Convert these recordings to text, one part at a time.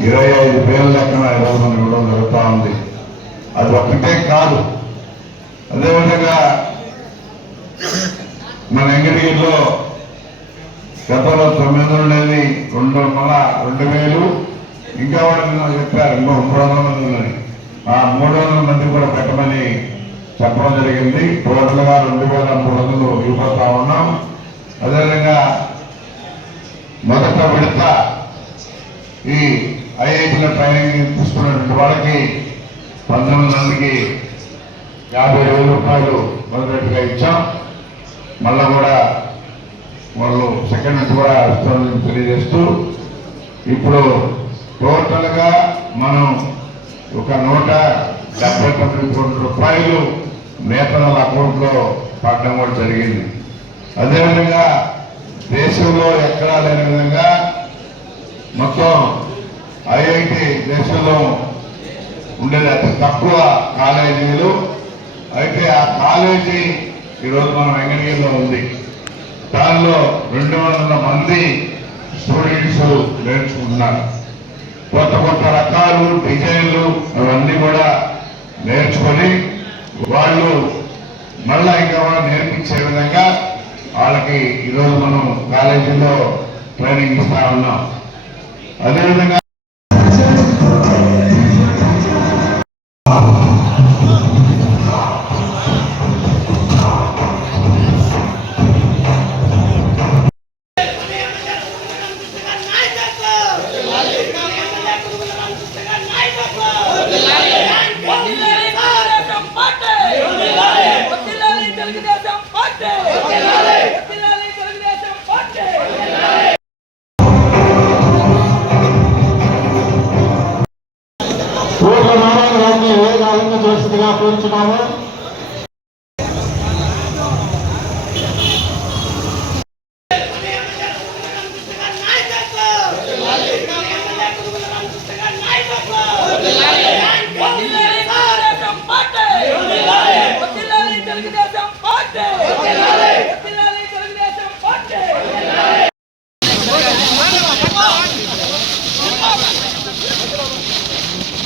25,000 లెక్కన ఈరోజు మనం ఇవ్వడం జరుగుతూ ఉంది. అది ఒక్కటే కాదు, అదేవిధంగా మన వెంకటగిరిలో గతంలో 900 ఉండేది 2,000, ఇంకా కూడా చెప్పారు ఇంకో 300 మంది ఉన్నది. ఆ 300 మంది కూడా పెట్టమని చెప్పడం జరిగింది. టోటల్గా 2,300 ఇవ్వబోతా ఉన్నాం. అదేవిధంగా మొదట విడత ఈ ఐఐటీలో ట్రైనింగ్ తీసుకున్నటువంటి వాళ్ళకి 19 మందికి 50,000 రూపాయలు మొదటిగా ఇచ్చాం. మళ్ళా కూడా వాళ్ళు సెకండ్ కూడా ఇస్తామని తెలియజేస్తూ ఇప్పుడు టోటల్గా మనం ఒక 179 కోట్ల రూపాయలు నేతల అకౌంట్లో పడడం కూడా జరిగింది. అదేవిధంగా దేశంలో ఎక్కడా లేని విధంగా మొత్తం ఐఐటి దేశంలో ఉండేది అతి తక్కువ కాలేజీలు. అయితే ఆ కాలేజీ ఈరోజు మన వెంకటగిరిలో ఉంది. దానిలో 200 మంది స్టూడెంట్స్ నేర్చుకుంటున్నారు. కొత్త కొత్త రకాలు, డిజైన్లు అవన్నీ కూడా నేర్చుకొని వాళ్ళు మళ్ళా ఇంకా కూడా నేర్పించే విధంగా వాళ్ళకి ఈరోజు మనం కాలేజీలో ట్రైనింగ్ ఇస్తా ఉన్నాం. అదేవిధంగా చేసిందిగా కోరుచున్నాము.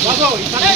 Vamos,